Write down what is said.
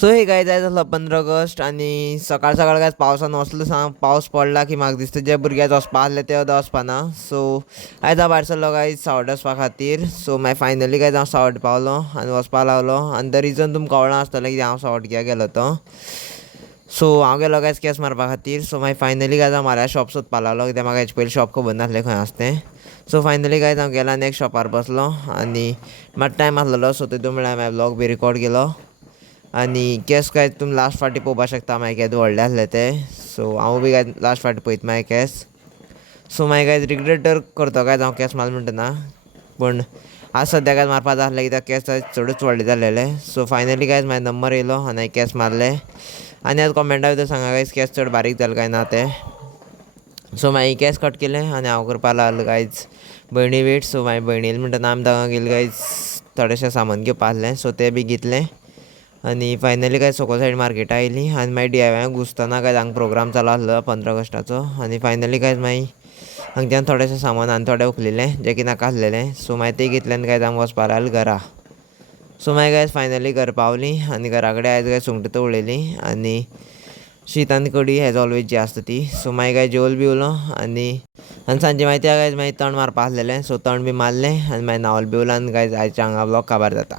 सो हे गायज आयज आसलो 15 ऑगस्ट आनी सकाळ सकाळ काय पावसान वचलो सांग पावस पडला की म्हाका दिसता जे भुरग्याक वचपा आसले ते सुद्दां वचपाना. सो आयज हांव भायर सरलो गायज सावड्ड वचपा खातीर. सो मागीर फायनली गायज हांव सावड्ड पावलो आनी वचपा लागलो आनी द रिजन तुमकां कळना आसतलें की हांव सावड्ड कित्याक गेलो तो. सो हांव गेलो गायज केंस मारपा खातीर. सो मागीर फायनली गायज हांव म्हाऱ्या शॉप सोदपा लागलो कित्याक म्हाका हेचे पयलीं शॉप खबर नासलें खंय आसा तें. सो फायनली गायज हांव गेलो आनी एक शॉपार बसलो आनी मात टायम आसलेलो सो तितून म्हळ्यार हांवें ब्लॉग बी रिकॉर्ड केलो आनी केंस काय तुमी लास्ट फावटी पळोवपा शकता मागीर केदे व्हडले आसले ते. सो हांव बी काय लास्ट फावटी पळयता मागीर केंस. सो मागीर काय रिग्रेट तर करता काय हांव केंस मारलो म्हणटना पूण आज सद्या काय मारपा जाय आसलें कित्याक केंस चडूच व्हडले जालेले. सो फायनली काय म्हाजे नंबर येयलो आनी हांवें केंस मारले आनी आतां कॉमेंटा भितर सांगा गायज केंस चड बारीक जाले काय ना ते. सो मागीर केंस कट केले आनी हांव करपा लागलो गायज भयणी वेट. सो मागीर भयणी येयली म्हणटना आमी दोगां गेलीं गायज थोडेंशें सामान घेवपा आसलें सो तें बी घेतलें आनी फायनली काय सकयल सायड मार्केटा आयलीं आनी मागीर DIY घुसतना काय हांगा प्रोग्राम चालू आसलो 15 ऑगस्टाचो आनी फायनली काय मागीर हांगच्यान थोडेंशें सामान आनी थोडें उखलिल्लें जें की नाका आसलेलें. सो मागीर तें घेतलें आनी काय हांव वचपा लागलो घरा. सो मागीर काय फायनली घर पावलीं आनी घरा कडेन आयज काय सुंगटां तळिल्लीं आनी शीत आनी कडी एज ऑलवेज जी आसता ती. सो मागीर काय जेवलो बिवलो आनी सांजचे मागीर त्या गायज मागीर तण मारपा आसलेलें सो तण बी मारलें आनी मागीर न्हावलो बिवलो आनी गायज आयच्या हांगा ब्लॉग काबार जाता.